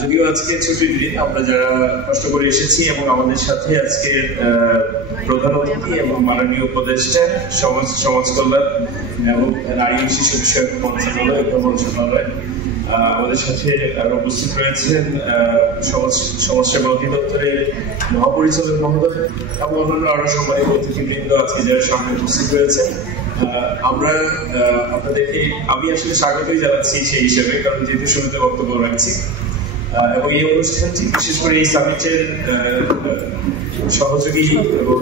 যদিও আজকে ছুটির দিন, আমরা যারা কষ্ট করে এসেছি এবং আমাদের সাথে আজকে প্রধান অতিথি এবং মাননীয় উপদেষ্টা সমাজ কল্যাণ এবং নারী ও শিশু বিষয়ক মন্ত্রণালয় আমাদের সাথে উপস্থিত রয়েছেন সমাজসেবা অধিদপ্তরের মহাপরিচালক মহোদয় এবং অন্যান্য আরো সম্মানিত অতিথিবৃন্দ আজকে যারা সামনে উপস্থিত রয়েছেন। আমরা আপনাদেরকে আমি আসলে স্বাগতই জানাচ্ছি সেই হিসেবে, কারণ যেহেতু শুরুতে বক্তব্য রাখছি এবং এই অনুষ্ঠানটি বিশেষ করে এই সামিটের সহযোগী এবং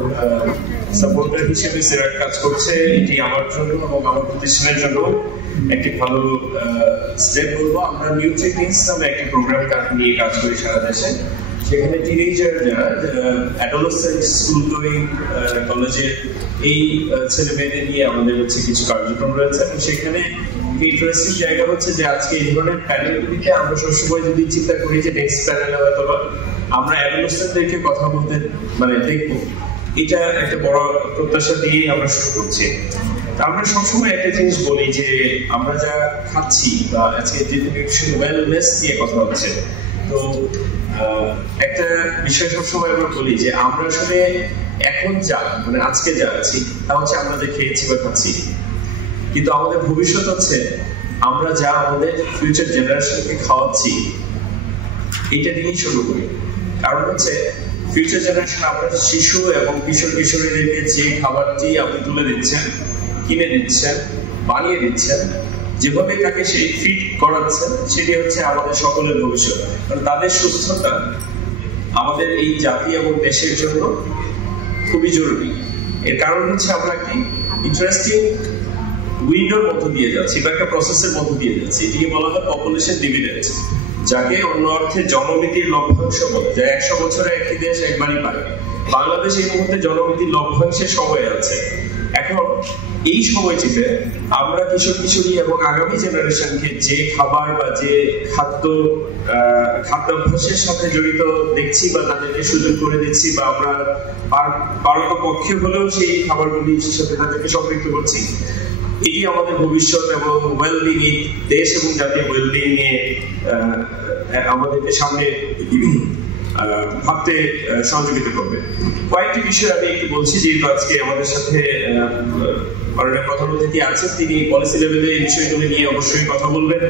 সাপোর্টার হিসেবে সিরাট কাজ করছে। এটি আমার জন্য এবং আমার প্রতিষ্ঠানের জন্য একটি ভালো স্টেপ বলবো। আমরা নিউট্রিটিংস নামে একটি প্রোগ্রাম নিয়ে কাজ করি সারা দেশে। সেখানে টিনেজার যারা অ্যাডোলেসেন্ট, স্কুল গোয়িং, কলেজে এই ছেলে মেয়েদের নিয়ে আমাদের হচ্ছে কিছু কার্যক্রম রয়েছে। এবং সেখানে ইন্টারেস্টিং জায়গা হচ্ছে যে আজকে এই ধরনের প্যানেলগুলিতে আমরা সবসময় যদি চিন্তা করি যে নেক্সট প্যানেলে হয়তো আমরা অ্যাডোলেসেন্টদেরকে কথা বলতে দেখবো, এটা একটা বড় প্রত্যাশা দিয়ে আমরা শুরু করছি। আমরা সবসময় একটা জিনিস বলি যে আমরা যা খাচ্ছি বা আজকে যে নিউট্রিশন ওয়েলনেস নিয়ে কথা হচ্ছে, তো একটা বিষয় সবসময় আমরা বলি যে আমরা আসলে এখন যা আজকে যা আছি তা হচ্ছে আমরা যে খেয়েছি বা খাচ্ছি, কিন্তু আমাদের ভবিষ্যৎ হচ্ছে আমরা যা আমাদের ফিউচার জেনারেশনকে খাওয়াচ্ছি এটা দিয়েই শুরু করি। কারণ হচ্ছে ফিউচার জেনারেশন আপনার শিশু এবং কিশোরীদেরকে যে খাবারটি আপনি তুলে দিচ্ছেন, কিনে দিচ্ছেন, বানিয়ে দিচ্ছেন, যেভাবে তাকে সেই ফিট করাচ্ছেন, সেটি হচ্ছে আমাদের সকলের ভবিষ্যৎ। কারণ তাদের সুস্থতা আমাদের এই জাতি এবং দেশের জন্য খুবই জরুরি। এর কারণ হচ্ছে আমরা একটি ইন্টারেস্টিং উইন্ডোর মধ্য দিয়ে যাচ্ছি বা একটা প্রসেসের মধ্য দিয়ে যাচ্ছি। এটিকে বলা হয় পপুলেশন ডিভিডেন্ড, যাকে অন্য অর্থে জনমিতির লভ্যাংশ বলে, যা 100 বছরে একটি দেশ একবারই পায়। বাংলাদেশ এই মুহূর্তে জনমিতির লভ্যাংশের সময় আছে। এখন এই সময়টিতে আমরা কিশোরী এবং আগামী জেনারেশনকে যে খাবার বা যে খাদ্যাভ্যাসের সাথে জড়িত দেখছি বা তাদেরকে সুযোগ করে দিচ্ছি বা আমরা পারতপক্ষে হলেও সেই খাবারগুলির সাথে তাদেরকে সম্পৃক্ত করছি, এটি আমাদের ভবিষ্যৎ এবং ওয়েলবিং, এই দেশ এবং জাতীয় ওয়েলবিং এ আমাদেরকে সামনে ভাবতে সহযোগিতা করবে। কয়েকটি বিষয় আমি একটু বলছি, যেহেতু আজকে আমাদের সাথে মাননীয় প্রধান অতিথি আছেন, তিনি পলিসি লেভেলে এই বিষয়গুলো নিয়ে অবশ্যই কথা বলবেন।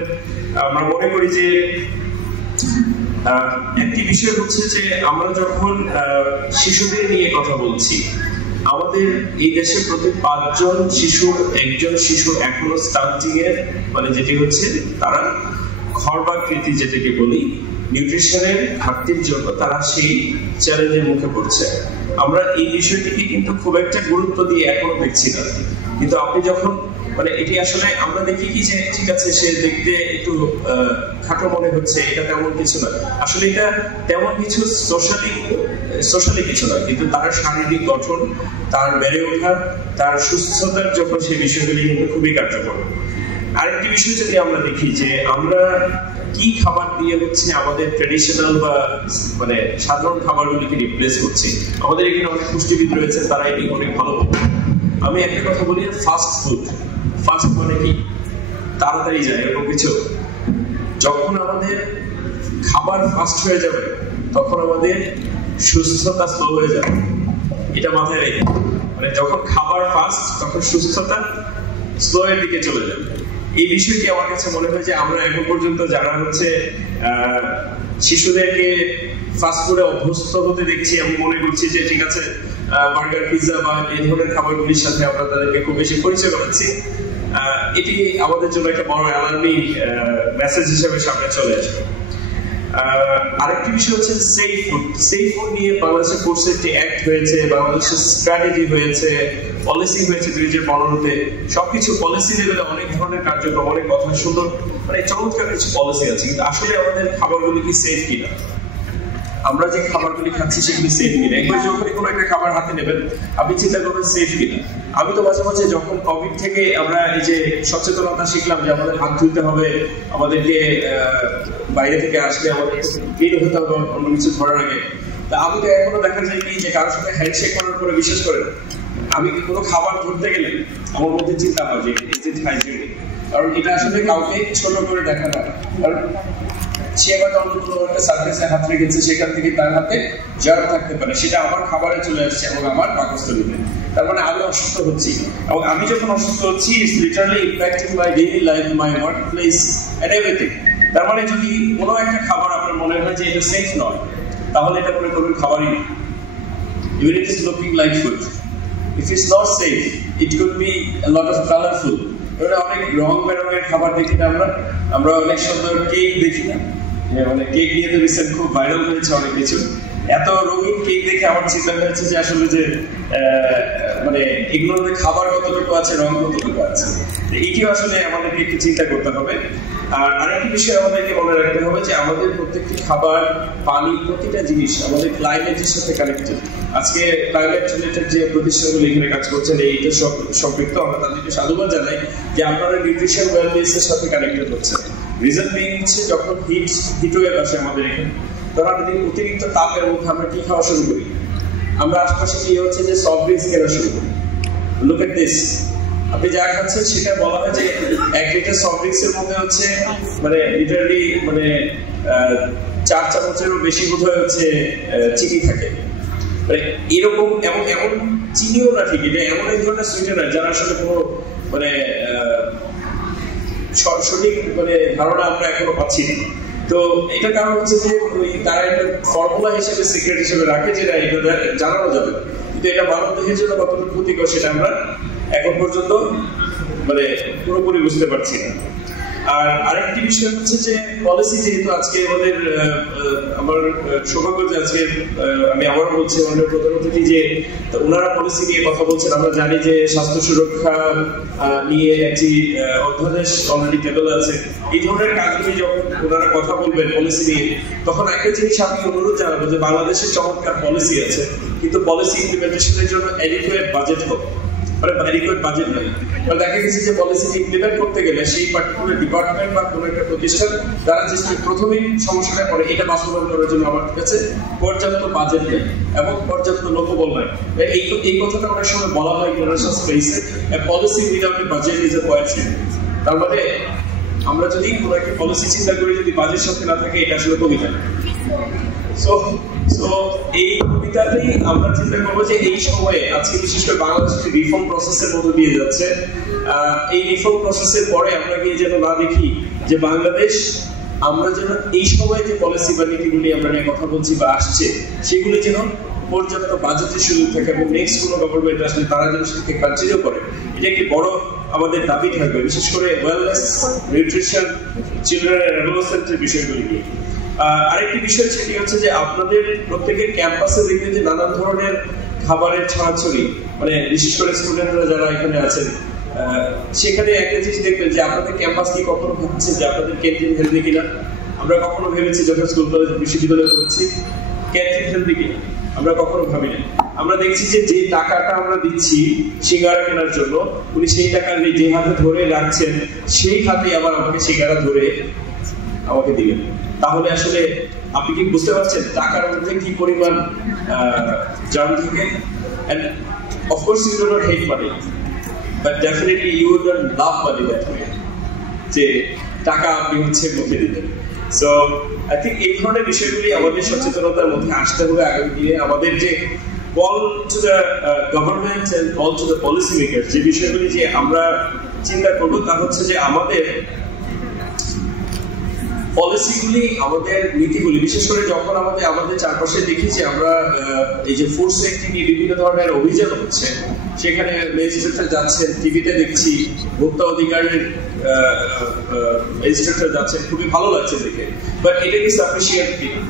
আমরা মনে করি যে একটি বিষয় হচ্ছে যে আমরা যখন শিশুদের নিয়ে কথা বলছি, আমাদের এই দেশে প্রতি 5 জন শিশুর 1 জন শিশু এখনো স্টান্টিং এর যেটি হচ্ছে তারা খর্বাকৃতি যেটাকে বলি নিউট্রিশনের ঘাটতির জন্য তারা সেই চ্যালেঞ্জের মুখে পড়ছে। আমরা এই বিষয়টিকে কিন্তু খুব একটা গুরুত্ব দিয়ে এখনো দেখছি না। কিন্তু আপনি যখন এটি আসলে আমরা দেখি কি যে ঠিক আছে সে দেখতে একটু খাটো মনে হচ্ছে, এটা তেমন কিছু না, আসলে এটা তেমন কিছু সোশ্যালি কিছু না, কিন্তু তার শারীরিক গঠন, তার বেড়ে ওঠা, তার সুস্থতার যখন সেই বিষয়গুলি কিন্তু খুবই কার্যকর। আরেকটি বিষয় যদি আমরা দেখি যে আমরা কি খাবার দিয়ে হচ্ছে আমাদের ট্রেডিশনাল বা সাধারণ খাবারগুলিকে রিপ্লেস করছি। আমাদের এখানে অনেক পুষ্টিবিদ রয়েছে, তারা এটি অনেক ভালো বলবে। আমি একটা কথা বলি, ফাস্ট ফুড, ফাস্ট মানে কি তাড়াতাড়ি যায় এরকম কিছু। যখন আমাদের খাবার ফাস্ট হয়ে যাবে তখন আমাদের সুস্থতা স্লো হয়ে যাবে, এটা মাথায় রেখে। যখন খাবার ফাস্ট তখন সুস্থতা স্লো এর দিকে চলে যাবে। এই বিষয়টি আমার কাছে মনে হয় যে আমরা এখন পর্যন্ত যারা হচ্ছে শিশুদেরকে ফাস্টফুডে অভ্যস্ত হতে দেখছি, আমি মনে করছি যে ঠিক আছে বার্গার, পিৎজা বা এই ধরনের খাবারগুলির সাথে আমরা তাদেরকে খুব বেশি পরিচয় করাচ্ছি, এটি আমাদের জন্য একটা বড় অ্যালার্মিং মেসেজ হিসেবে সামনে চলে আসবে। আরেকটি বিষয় হচ্ছে সেফ ফুড। সেফ ফুড নিয়ে বাংলাদেশের ফুড সেফটি অ্যাক্ট হয়েছে, বাংলাদেশের স্ট্র্যাটেজি হয়েছে, পলিসি হয়েছে 2015-তে। সবকিছু পলিসি লেভেলে অনেক ধরনের কার্যক্রম, অনেক কথা, সুন্দর চমৎকার কিছু পলিসি আছে, কিন্তু আসলে আমাদের খাবারগুলি কি সেফ কিনা, আমরা যে খাবারগুলি খাচ্ছি সেগুলি সেফ কিনা। একবার যখনই কোনো একটা খাবার হাতে নেবেন আপনি চিন্তা করবেন সেফ কিনা। আমি তো মাঝে মাঝে যখন কোভিড থেকে আমরা এই যে সচেতনতা শিখলাম যে আমাদের হাত ধুতে হবে, আমাদেরকে বাইরে থেকে আসলে আমাদের ক্লিন হতে হবে অন্য কিছু ধরার আগে, তা আমি তো এখনো দেখা যায় কি যে কারোর সাথে হ্যান্ডশেক করার পরে, বিশেষ করে আমি কোনো খাবার ধরতে গেলে আমার মধ্যে চিন্তা হয় যে হাইজিনিক, কারণ এটা আসলে কাউকে ছোট করে দেখা না। কারণ সে হয়তো অন্য কোনো একটা সার্ভিসে হাত রেখেছে, সেখান থেকে তার হাতে জার্ম থাকতে পারে, সেটা আমার খাবারে চলে আসছে এবং আমার পাকস্থলীতে। তার মানে আমি অসুস্থ হচ্ছি, এবং আমি যখন অসুস্থ হচ্ছি it's literally impacting my daily life, my workplace and everything. তার মানে যদি কোনো একটা খাবার আপনার মনে হয় যে এটা সেফ নয়, তাহলে এটা মনে করবেন খাবারই না। Even it is looking like food, if it's not safe, it could be a lot of colorful. অনেক রং বেরঙের খাবার দেখি না আমরা অনেক সুন্দর কেক দেখি না, মানে কেক নিয়ে তো রিসেন্ট খুব ভাইরাল হয়েছে অনেক কিছু। এত রঙিন কেক দেখে আমার চিন্তা হয়েছে যে আসলে যে মানে এগুলোর খাবার কতটুকু আছে, রং কতটুকু আছে, এটিও আসলে আমাদেরকে একটু চিন্তা করতে হবে। আর আরেকটি বিষয় আমাদেরকে মনে রাখতে হবে যে আমাদের প্রত্যেকটি খাবার, পানি, প্রতিটা জিনিস আমাদের ক্লাইমেটের সাথে কানেক্টেড। আজকে ক্লাইমেট রিলেটেড যে প্রতিষ্ঠানগুলো এখানে কাজ করছেন এইটা সম্পৃক্ত, আমরা তাদেরকে সাধুবাদ জানাই যে আপনারা নিউট্রিশন ওয়েলনেসের সাথে কানেক্টেড হচ্ছেন। রিজন বিং হচ্ছে যখন হিটওয়েভ আসে আমাদের এখানে, তখন আমাদের অতিরিক্ত তাপের মধ্যে আমরা কি খাওয়া শুরু করি, আমরা আশপাশে কি হচ্ছে যে সফট ড্রিঙ্কস কেনা শুরু করি। লুক এট দিস, আপনি যা খাচ্ছেন সেটা বলা হয় যে 1 লিটার সফট ড্রিঙ্কস এর মধ্যে হচ্ছে মানে লিটারালি মানে 4 চামচেরও বেশি বোধহয় হচ্ছে চিনি থাকে। মানে এরকম এমন চিনিও না, ঠিক এটা এমন এক ধরনের সুইটেনার যারা আসলে কোনো মানে সঠিক মানে ধারণা আমরা এখনো পাচ্ছি না। তো এটার কারণ হচ্ছে যে তারা একটা ফর্মুলা হিসেবে, সিক্রেট হিসেবে রাখে, যেটা এটা জানানো যাবে, কিন্তু এটা মানব দেহের জন্য কতটুকু ক্ষতিকর সেটা আমরা এখন পর্যন্ত মানে পুরোপুরি বুঝতে পারছি না। আর আরেকটি বিষয় হচ্ছে যে পলিসি, যেহেতু আজকে আমার সৌভাগ্য যে আজকে আমি আবারও বলছি আমাদের প্রধান অতিথি যে ওনারা পলিসি নিয়ে কথা বলছেন। আমরা জানি যে স্বাস্থ্য সুরক্ষা নিয়ে একটি অধ্যাদেশ অলরেডি টেবল আছে। এই ধরনের কাজগুলি যখন ওনারা কথা বলবেন পলিসি নিয়ে, তখন একটা জিনিস আমি অনুরোধ জানাবো যে বাংলাদেশের চমৎকার পলিসি আছে, কিন্তু পলিসি ইমপ্লিমেন্টেশনের জন্য অ্যাডিকুয়েট বাজেট হবে, মানে অ্যাডিকুয়েট বাজেট নাই। দেখা গেছে যে পলিসিটি ইমপ্লিমেন্ট করতে গেলে সেই পার্টিকুলার ডিপার্টমেন্ট বা কোনো একটা প্রতিষ্ঠান তারা চেষ্টা প্রথমেই সমস্যাটা করে এটা বাস্তবায়ন করার জন্য আমার কাছে পর্যাপ্ত বাজেট নেই এবং পর্যাপ্ত লোকবল নাই। এই কথাটা অনেক সময় বলা হয় ইন্টারন্যাশনাল স্পেসে, policy without budget is a poetry. তার মানে আমরা যদি কোনো একটা পলিসি চিন্তা করি, যদি বাজেট সাথে না থাকে, এটা আসলে কবিতা। সো এই কবিতাতেই আমরা চিন্তা করবো যে এই সময়ে আজকে বিশেষ করে বাংলাদেশ একটি রিফর্ম প্রসেসের মধ্যে দিয়ে যাচ্ছে। এই রিফর্ম প্রসেসের পরে আমরা গিয়ে যেন না দেখি যে বাংলাদেশ, আমরা যেন এই সময় যে পলিসি বা নীতিগুলি আমরা নিয়ে কথা বলছি বা আসছে, সেগুলি যেন পর্যাপ্ত বাজেটের সুযোগ থাকে এবং নেক্সট কোনো গভর্নমেন্ট আসলে তারা যেন সেটাকে কন্টিনিউ করে। এটা একটি বড় আমাদের দাবি থাকবে, বিশেষ করে ওয়েলনেস, নিউট্রিশন, চিলড্রেন এন্ড অ্যাডোলেসেন্টের বিষয়গুলি নিয়ে। আরেকটি বিষয় সেটি হচ্ছে যে আপনাদের প্রত্যেকের ক্যাম্পাসে দেখবেন যে নানান ধরনের খাবারের ছড়াছড়ি, মানে বিশেষ করে স্টুডেন্টরা যারা এখানে আছেন সেখানে একটা জিনিস দেখবেন যে আপনাদের ক্যাম্পাস কি কখনো ভাবছে যে আপনাদের ক্যান্টিন হেলদি কিনা? আমরা কখনো ভেবেছি যখন স্কুল কলেজ বিশ্ববিদ্যালয়ে করেছি ক্যান্টিন হেলদি কিনা? আমরা কখনো ভাবি না। আমরা দেখছি যে যে টাকাটা আমরা দিচ্ছি সিঙ্গারা কেনার জন্য, উনি সেই টাকা যে হাতে ধরে রাখছেন সেই হাতে আবার আমাকে সিঙ্গারা ধরে আমাকে দিবেন। তাহলে আসলে আপনি কি বুঝতে পারছেন টাকার মধ্যে কি পরিমাণ জার্ম থাকে? And of course you do not hate money, but definitely you would not love money that way, যে টাকা আপনি হচ্ছে মুখে দিবেন। সো আই থিঙ্ক এই ধরনের বিষয়গুলি আমাদের সচেতনতার মধ্যে আসতে হবে আগামী দিনে। আমাদের যে call to the government and call to the policy maker, যে বিষয়গুলি যে আমরা চিন্তা করবো তা হচ্ছে যে আমাদের পলিসিগুলি, আমাদের নীতিগুলি, বিশেষ করে যখন আমাদের চারপাশে দেখি যে আমরা এই যে ফুড সেফটি নিয়ে বিভিন্ন ধরনের অভিযান হচ্ছে, সেখানে লেজিসলেটর যাচ্ছেন, টিভিতে দেখছি ভোক্তা অধিকারের লেজিসলেটর যাচ্ছেন, খুবই ভালো লাগছে দেখে। বাট এটা কি সাফিসিয়েন্ট কিনা?